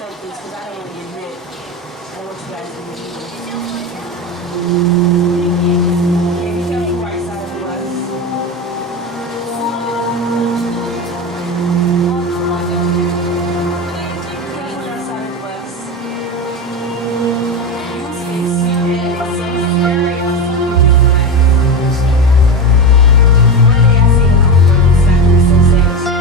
affect this because I don't want to get rich. I want you guys to be Can you tell me right side of the bus? Left side of the bus. One day I seen a little girl slapping the sensation.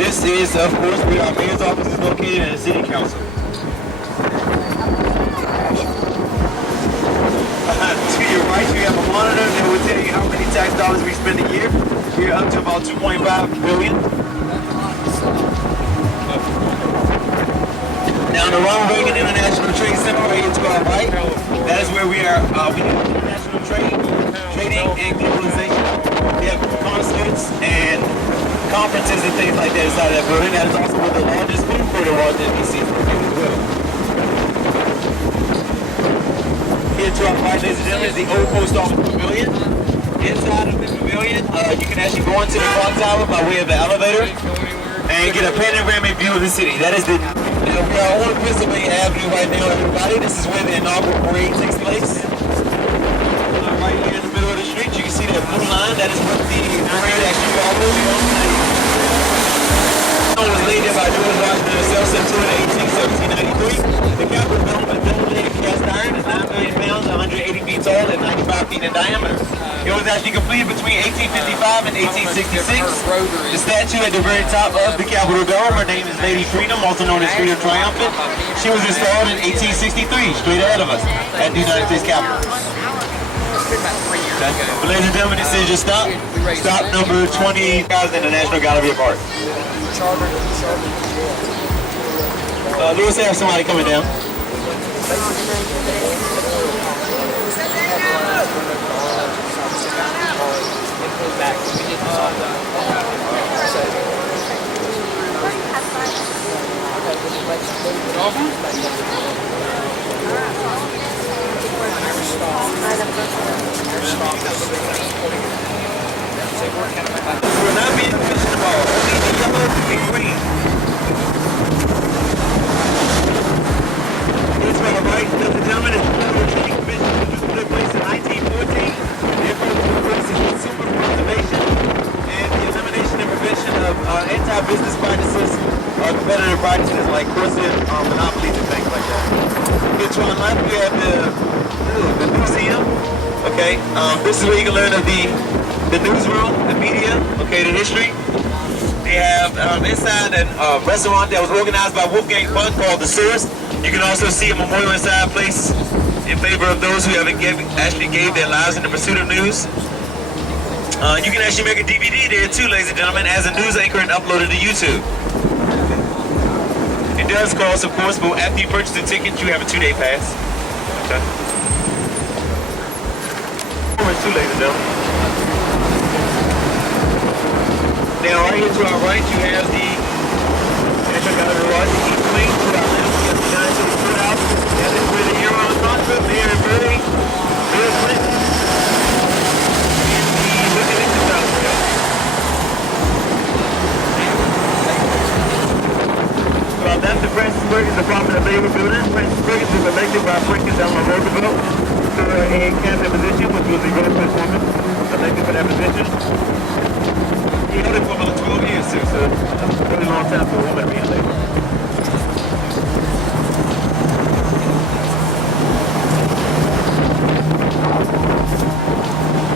This is, of course, where our mayor's office is located and the city council. To your right, you have a monitor that will tell you how many tax dollars we spend a year. We're up to about 2.5 billion. Now, the Ronald Reagan International Trade Center right here to our right, that is where we are. We have international trading and globalization. We have concerts and conferences and things like that inside of that building. That is also where the largest food court in Washington, D.C. is located as well. Here to our right, ladies and gentlemen, is the old post office pavilion. Inside of the pavilion, you can actually go into the clock tower by way of the elevator and get a panoramic view of the city. That is the, we are on Pennsylvania Avenue right now, everybody. This is where the inaugural parade takes place. Right here in the middle of the street, you can see that blue line. That is what the parade actually follows. It was laid there by George Washington himself, September 18, 1793. The Capitol building was built made of cast iron, is 9 million pounds, 180 feet tall, and 95 feet in diameter. It was actually completed between 1855 and 1866. The statue at the very top of the Capitol Dome, her name is Lady Freedom, also known as Freedom Triumphant. She was installed in 1863, straight ahead of us, at the United States Capitol. Okay. But ladies and gentlemen, this is your stop. Stop number 20,000 in the National Gallery of Art. Lewis, I have somebody coming down. We're not being efficient at all. Only the yellow and green. Here's to our right, ladies and gentlemen, is the Federal Trade Commission, which took place in 1914. Their purpose, of course, is consumer conservation and the elimination and prevention of anti-business practices or competitive practices like coercive monopolies and things like that. Here to our left, we have the museum. Okay, this is where you can learn of the newsroom, the media, okay, the history. They have inside a restaurant that was organized by Wolfgang Puck called The Source. You can also see a memorial inside place in favor of those who actually gave their lives in the pursuit of news. You can actually make a DVD there too, ladies and gentlemen, as a news anchor and upload it to YouTube. It does cost, of course, but after you purchase the ticket, you have a 2-day pass. Okay. Too, ladies and gentlemen. Now, right here to our right, you have the National Gallery of Art, the East Wing. To our left, we have the United States Courthouse. That is where the Huron Contra, Mayor and Bill Clinton, and the Liquor House. To our left, the Francis Perkins Department of Labor Building. Francis Perkins was elected by Franklin Delano Roosevelt to a cabinet position, which was the very first woman elected for that position. He held it for about 12 years too, so that's a really long time for a woman to be in labor.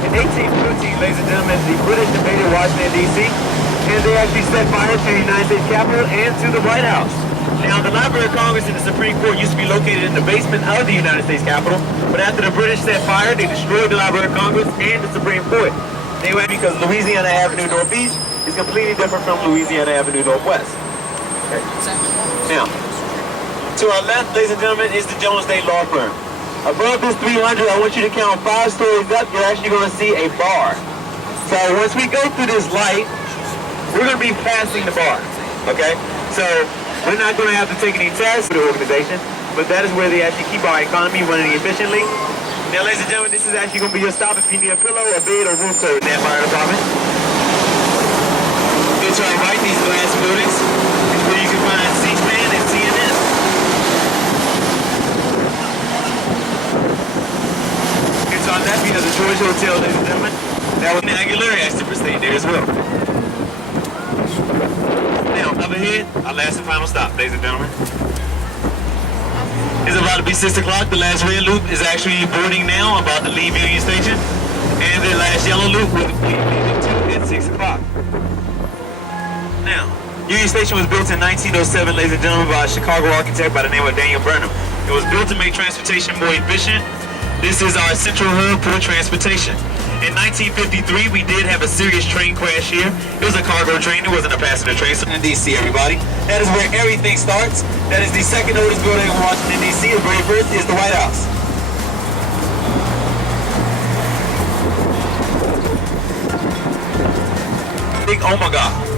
In 1815, ladies and gentlemen, the British invaded Washington, D.C., and they actually set fire to the United States Capitol and to the White House. Now, the Library of Congress and the Supreme Court used to be located in the basement of the United States Capitol, but after the British set fire, they destroyed the Library of Congress and the Supreme Court. They went because Louisiana Avenue Northeast is completely different from Louisiana Avenue Northwest. Okay. Now, to our left, ladies and gentlemen, is the Jones Day Law Firm. Above this 300, I want you to count 5 stories up. You're actually going to see a bar. So once we go through this light, we're going to be passing the bar. Okay? So we're not going to have to take any tests for the organization, but that is where they actually keep our economy running efficiently. Now, ladies and gentlemen, this is actually going to be your stop if you need a pillow, a bed, or room service in that fire department. Here to our right, these glass buildings is where you can find C-SPAN and CNN. Here to our left, we have the George Hotel, ladies and gentlemen. That was the Aguilera actually stayed there as well. Now, up ahead, our last and final stop, ladies and gentlemen. It's about to be 6 o'clock. The last red loop is actually boarding now, about to leave Union Station. And the last yellow loop will be leaving too at 6 o'clock. Now, Union Station was built in 1907, ladies and gentlemen, by a Chicago architect by the name of Daniel Burnham. It was built to make transportation more efficient. This is our central hub for transportation. In 1953, we did have a serious train crash here. It was a cargo train, it wasn't a passenger train. So in DC, everybody, that is where everything starts. That is the second oldest building in Washington, DC. The very first is the White House. Oh my God.